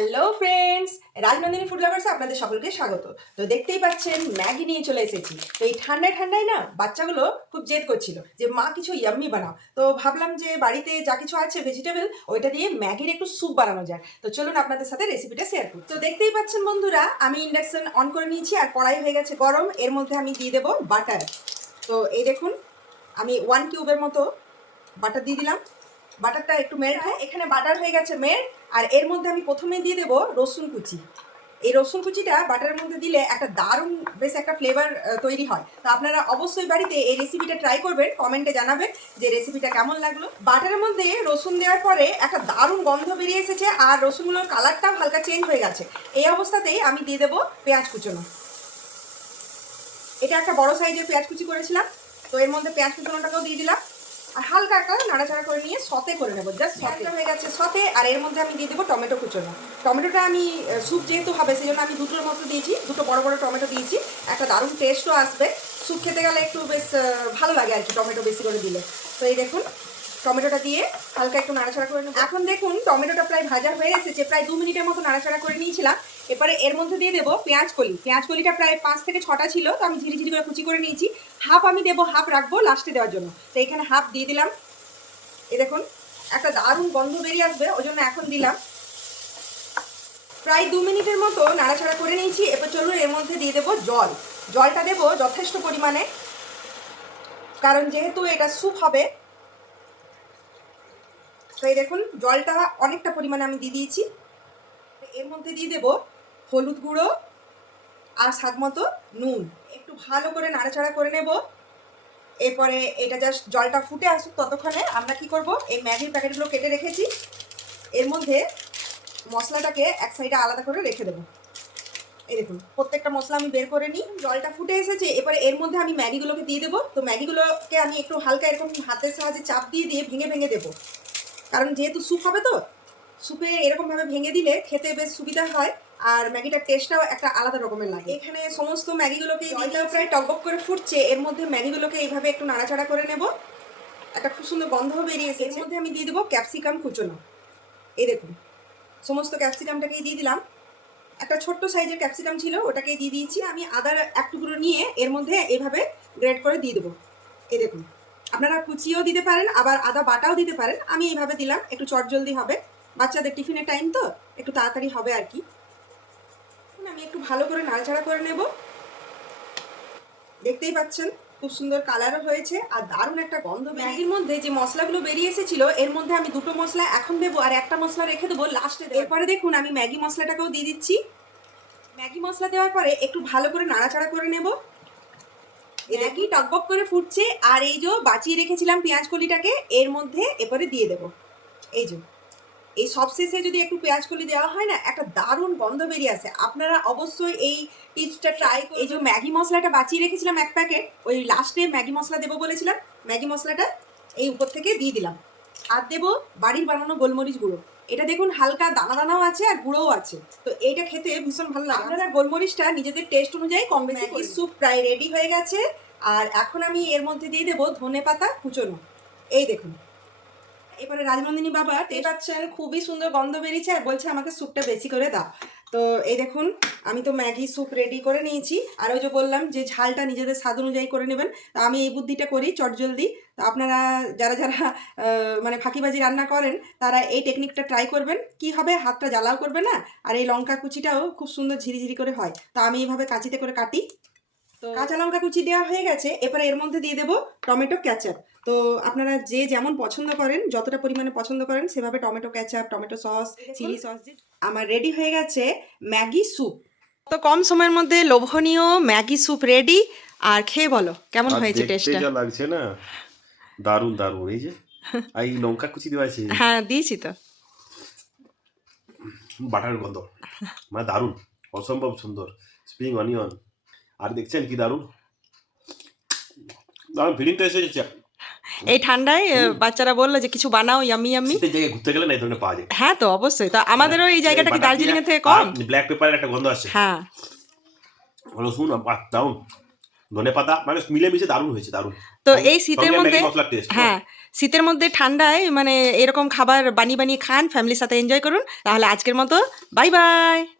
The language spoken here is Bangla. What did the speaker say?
হ্যালো ফ্রেন্ডস, রাজনন্দিনী ফুড লাভার্সে আপনাদের সকলকে স্বাগত। তো দেখতেই পাচ্ছেন ম্যাগি নিয়ে চলে এসেছি। তো এই ঠান্ডায় ঠান্ডায় না বাচ্চাগুলো খুব জেদ করছিল যে মা কিছু ইয়াম্মি বানাও। তো ভাবলাম যে বাড়িতে যা কিছু আছে ভেজিটেবল ওইটা দিয়ে ম্যাগির একটু স্যুপ বানানো যায়। তো চলুন আপনাদের সাথে রেসিপিটা শেয়ার করি। তো দেখতেই পাচ্ছেন বন্ধুরা, আমি ইন্ডাকশন অন করে নিয়েছি আর কড়াই হয়ে গেছে গরম। এর মধ্যে আমি দিয়ে দেবো বাটার। তো এই দেখুন, আমি 1 কিউবের মতো বাটার দিয়ে দিলাম। বাটারটা একটু মেল্ট হয়, এখানে বাটার হয়ে গেছে মেল্ট। আর এর মধ্যে আমি প্রথমে দিয়ে দেবো রসুন কুচি। এই রসুন কুচিটা বাটারের মধ্যে দিলে একটা দারুণ বেশ একটা ফ্লেভার তৈরি হয়। তো আপনারা অবশ্যই বাড়িতে এই রেসিপিটা ট্রাই করবেন, কমেন্টে জানাবেন যে রেসিপিটা কেমন লাগলো। বাটারের মধ্যে রসুন দেওয়ার পরে একটা দারুণ গন্ধ বেরিয়ে এসেছে আর রসুনগুলোর কালারটাও হালকা চেঞ্জ হয়ে গেছে। এই অবস্থাতেই আমি দিয়ে দেবো পেঁয়াজ কুচোনো। এটা একটা বড় সাইজের পেঁয়াজ কুচি করেছিলাম। তো এর মধ্যে পেঁয়াজ কুচোনোটাকেও দিয়ে দিলাম আর হালকা একটা নাড়াচাড়া করে নিয়ে সতে করে নেবো। জাস্ট সতে হয়ে গেছে সতে। আর এর মধ্যে আমি দিয়ে দেবো টমেটো কুচোনো। টমেটোটা আমি স্যুপ যেহেতু হবে সেই জন্য আমি দুটোর মতো দিয়েছি, দুটো বড় বড় টমেটো দিয়েছি। একটা দারুণ টেস্টও আসবে, স্যুপ খেতে গেলে একটু বেশ ভালো লাগে আর কি টমেটো বেশি করে দিলে। তো এই দেখুন, টমেটোটা দিয়ে হালকা একটু নাড়াচাড়া করে নেব। এখন দেখুন টমেটোটা প্রায় ভাজা হয়ে এসেছে, প্রায় 2 মিনিটের মতো নাড়াচাড়া করে নিয়েছিলাম। এরপরে এর মধ্যে দিয়ে দেবো পেঁয়াজ কলি। পেঁয়াজ কলিটা প্রায় 5 থেকে 6টা ছিল, তো আমি ঝিরি ঝিরি করে কুচি করে নিয়েছি। হাফ আমি দেবো, হাফ রাখবো লাস্টে দেওয়ার জন্য। তো এখানে হাফ দিয়ে দিলাম। এই দেখুন একটা দারুণ গন্ধ বেরিয়ে আসবে, ওই জন্য এখন দিলাম। প্রায় 2 মিনিটের মতো নাড়াচাড়া করে নিয়েছি। এরপর চলুন এর মধ্যে দিয়ে দেবো জল। জলটা দেবো যথেষ্ট পরিমাণে, কারণ যেহেতু এটা স্যুপ হবে। তো এই দেখুন জলটা অনেকটা পরিমাণে আমি দিয়ে দিয়েছি। এর মধ্যে দিয়ে দেবো হলুদ গুঁড়ো আর স্বাদ মতো নুন। একটু ভালো করে নাড়াচাড়া করে নেব। এরপরে এটা জাস্ট জলটা ফুটে আসুক, ততক্ষণে আমরা কি করব, এই ম্যাগির প্যাকেটগুলো কেটে রেখেছি এর মধ্যে মশলাটাকে এক সাইডে আলাদা করে রেখে দেবো। এই দেখুন প্রত্যেকটা মশলা আমি বের করে নিই। জলটা ফুটে এসেছে, এবারে এর মধ্যে আমি ম্যাগিগুলোকে দিয়ে দেবো। তো ম্যাগিগুলোকে আমি একটু হালকা এরকম হাতের সাহায্যে চাপ দিয়ে দিয়ে ভেঙে ভেঙে দেবো, কারণ যেহেতু স্যুপ হবে তো স্যুপে এরকমভাবে ভেঙে দিলে খেতে বেশ সুবিধা হয় আর ম্যাগিটার টেস্টটাও একটা আলাদা রকমের লাগে। এখানে সমস্ত ম্যাগিগুলোকে জলটাও প্রায় টকবক করে ফুটছে, এর মধ্যে ম্যাগিগুলোকে এইভাবে একটু নাড়াচাড়া করে নেব। একটা খুব সুন্দর গন্ধ বেরিয়েছে। এর মধ্যে আমি দিয়ে দেবো ক্যাপসিকাম কুচোনো। এই দেখুন সমস্ত ক্যাপসিকামটাকেই দিয়ে দিলাম। একটা ছোট্ট সাইজের ক্যাপসিকাম ছিল, ওটাকেই দিয়ে দিয়েছি। আমি আদার এক টুকরো নিয়ে এর মধ্যে এইভাবে গ্রেড করে দিয়ে দেবো। এই দেখুন আপনারা কুচিও দিতে পারেন, আবার আদা বাটাও দিতে পারেন। আমি এইভাবে দিলাম, একটু চটজলদি হবে, বাচ্চাদের টিফিনের টাইম তো একটু তাড়াতাড়ি হবে আর কি। আমি একটু ভালো করে নাড়াচাড়া করে নেব। দেখতেই পাচ্ছেন খুব সুন্দর কালারও হয়েছে আর দারুণ একটা গন্ধ। ম্যাগির মধ্যে যে মশলাগুলো বেরিয়ে এসেছিল এর মধ্যে আমি দুটো মশলা এখন দেবো আর একটা মশলা রেখে দেবো লাস্টে। এরপরে দেখুন আমি ম্যাগি মশলাটাকেও দিয়ে দিচ্ছি। ম্যাগি মশলা দেওয়ার পরে একটু ভালো করে নাড়াচাড়া করে নেব। ম্যাগি টকবক করে ফুটছে আর এই যে বাঁচিয়ে রেখেছিলাম পেঁয়াজ কলিটাকে এর মধ্যে এরপরে দিয়ে দেবো। এই যে এই সবশেষে যদি একটু পেঁয়াজ কলি দেওয়া হয় না, একটা দারুণ গন্ধ বেরিয়ে আসে। আপনারা অবশ্যই এই টিপসটা ট্রাই। এই যে ম্যাগি মশলাটা বাঁচিয়ে রেখেছিলাম এক প্যাকেট, ওই লাস্টে ম্যাগি মশলা দেবো বলেছিলাম, ম্যাগি মশলাটা এই উপর থেকে দিয়ে দিলাম। আর দেবো বাড়ির বানানো গোলমরিচ গুঁড়ো। এটা দেখুন হালকা দানা দানাও আছে আর গুঁড়োও আছে, তো এটা খেতে ভীষণ ভালো লাগে। আপনারা গোলমরিচটা নিজেদের টেস্ট অনুযায়ী কম বেশি। ম্যাগি স্যুপ প্রায় রেডি হয়ে গেছে আর এখন আমি এর মধ্যে দিয়ে দেবো ধনেপাতা কুচোনো। এই দেখুন এবারে রাজনন্দিনী বাবা টেস্ট পাচ্ছেন, খুবই সুন্দর গন্ধ বেরিয়েছে আর বলছে আমাকে স্যুপটা বেশি করে দাও। তো এই দেখুন আমি তো ম্যাগি স্যুপ রেডি করে নিয়েছি। আর ওই যে বললাম যে ঝালটা নিজেদের স্বাদ অনুযায়ী করে নেবেন, তো আমি এই বুদ্ধিটা করি চটজলদি। তো আপনারা যারা যারা মানে ফাঁকিবাজি রান্না করেন তারা এই টেকনিকটা ট্রাই করবেন, কি হবে হাতটা জ্বালাও করবে না আর এই লঙ্কা কুচিটাও খুব সুন্দর ঝিরিঝিরি করে হয়। তো আমি এইভাবে কাঁচিতে করে কাটি। তো কাঁচা লঙ্কা কুচি দেওয়া হয়ে গেছে, এরপরে এর মধ্যে দিয়ে দেবো টমেটো ক্যাচাপ। তো আপনারা যে যেমন পছন্দ করেন, যতটা পরিমাণে পছন্দ করেন সেভাবে tomato ketchup, tomato sauce, chilli sauce. আমার রেডি হয়ে গেছে ম্যাগি স্যুপ। তো কম সময়ের মধ্যে লোভনীয় ম্যাগি স্যুপ রেডি। আর খেয়ে বলো কেমন হয়েছে টেস্টটা। যা লাগছে না, দারুণ দারুণ। এই যে এই লঙ্কা কুচি দেওয়া আছে, হ্যাঁ দিয়েছি তো। বাটার গন্ধ মানে দারুণ, অসম্ভব সুন্দর। স্প্রিং অনিয়ন আর দেখছেন কি দারুণ দারুণ ফিলিংটা এসেছে। এই ঠান্ডায় বাচ্চারা বললো যে কিছু বানাও ইয়ামি ইয়ামি। শীতের জায়গায় ঘুরতে গেলে না এই ধরনের পাওয়া যায়। হ্যাঁ তো অবশ্যই, তো আমাদেরও এই জায়গাটা কি দার্জিলিং এর থেকে কম? ব্ল্যাক পেপারের একটা গন্ধ আসছে। হ্যাঁ রসুন দারুণ। ধনে পাতা মানে মিলেমিশে দারুণ হয়েছে, দারুণ। তো এই শীতের মধ্যে মশলার টেস্ট। হ্যাঁ, শীতের মধ্যে ঠান্ডায় মানে এরকম খাবার বানিয়ে বানিয়ে খান, ফ্যামিলির সাথে এনজয় করুন। তাহলে আজকের মতো বাই বাই।